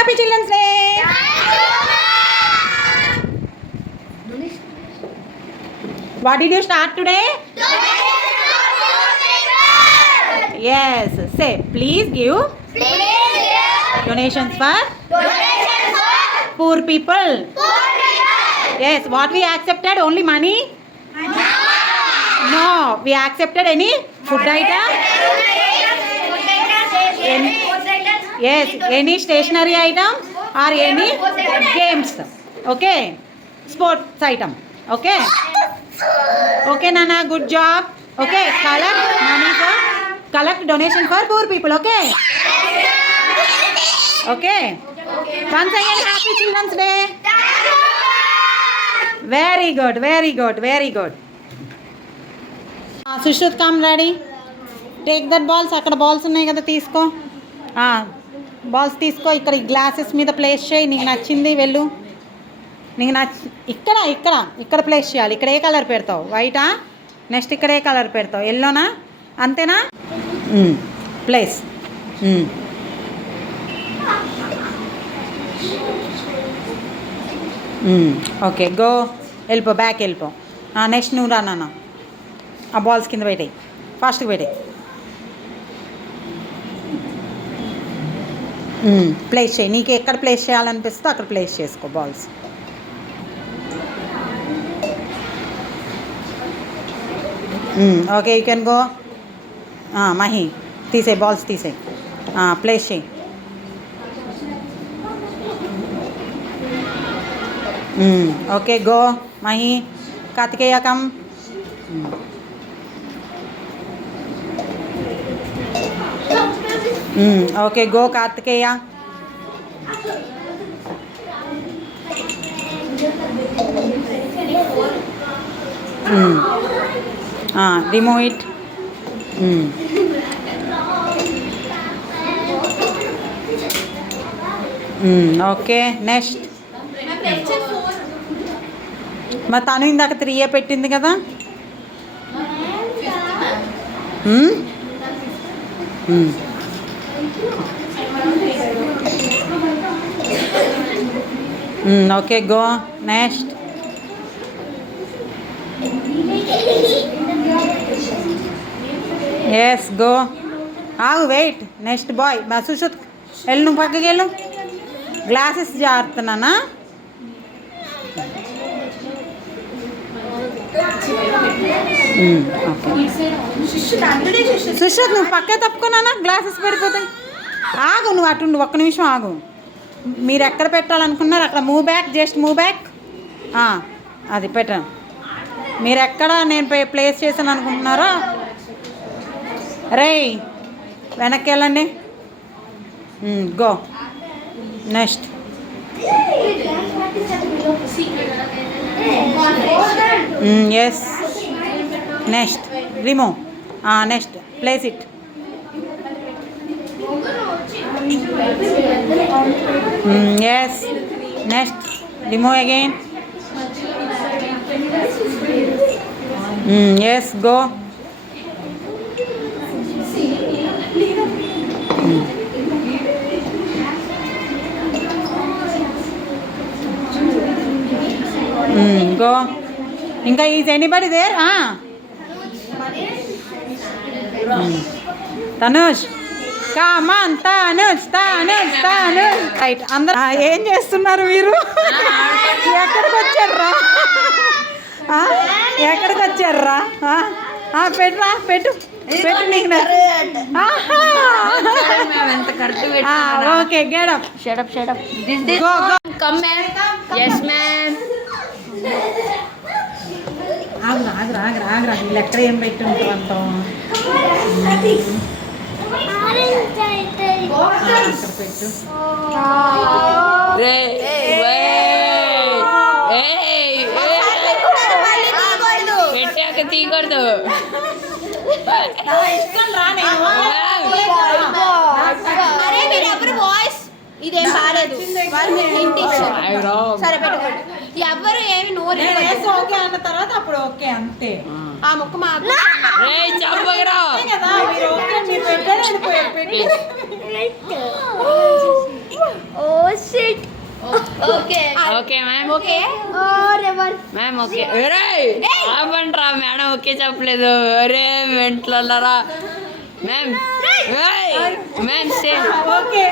Happy Children's Day. What did you start today? Yes, say please give donations for poor people. Yes, what we accepted? Only money? No, we accepted any food item? Yes, any stationery item or any games. Okay, sports item. Okay. Okay, Nana, good job. Okay, collect donation for poor people. Okay. Okay. Once again, Happy Children's Day. Very good, very good, very good. Sushruth, come ready. Take that balls. అక్కడ బాల్స్ ఉన్నాయి కదా తీసుకో. బాల్స్ తీసుకో. ఇక్కడ ఈ గ్లాసెస్ మీద ప్లేస్ చేయి. నీకు నచ్చింది వెళ్ళు. నీకు ఇక్కడ ప్లేస్ చేయాలి. ఇక్కడ ఏ కలర్ పెడతావు? వైటా? నెక్స్ట్ ఇక్కడ ఏ కలర్ పెడతావు? ఎల్లోనా? అంతేనా? ప్లేస్. Okay, go. వెళ్ళిపో, బ్యాక్ వెళ్ళిపో. నెక్స్ట్ నువ్వు రా నాన్న. ఆ బాల్స్ కింద పెట్టాయి, ఫాస్ట్గా పెట్టాయి. ప్లేస్ చేయి. నీకు ఎక్కడ ప్లేస్ చేయాలనిపిస్తే అక్కడ ప్లేస్ చేసుకో balls. Okay, you can go. Mahi తీసేయి, బాల్స్ తీసేయి. ప్లేస్ చేయి. Okay, go. Mahi, Karthikeya come. Okay, go Karthikeya. Remove it. Okay, next. మరి తను ఇందాక 3 పెట్టింది కదా. Okay, go. Next. Yes, go. ఆగు, వెయిట్. Next boy. సుషుత్, వెళ్ళు, నువ్వు పక్కకి వెళ్ళు. గ్లాసెస్ జారుతున్నానా? సుషుత్, నువ్వు పక్కే తప్పుకున్నానా? గ్లాసెస్ పడిపోతాయి. ఆగు, నువ్వు అటుండు, ఒక్క నిమిషం ఆగు. మీరు ఎక్కడ పెట్టాలనుకున్నారు అక్కడ move back, just move back. అది పెట్టాను. మీరు ఎక్కడ నేను ప్లేస్ చేశాను అనుకుంటున్నారో రే వెనక్కి వెళ్ళండి. Go. Next. Yes. Next. Remove. Next. Place it. Yes. Next. Remove again. Yes. Go. Go. Inka, is anybody there? Tanush. Common. Tanuj. రైట్. అందరూ ఏం చేస్తున్నారు మీరు? ఎక్కడికి వచ్చారా? పెట్టు నీకు. Okay, get up. Go. Come ma'am. yes ma'am. Agra వీళ్ళు ఎక్కడ ఏం పెట్టి ఉంటారు అంత. పెట్టాక తీయకూడదు. ఇదేం బాలేదు. సరే పెట్టుకోండి. ఎవరు ఏమి నోరు ఓకే అన్న తర్వాత అప్పుడు ఓకే అంతే. ఆ ముక్క మాకు ఓ okay okay ma'am okay ma'am okay ఆపండ్రా మేడం ఓకే చెప్పలేదు అరే మెంట్లరా మ్యామ్ మ్యామ్ సే ఓకే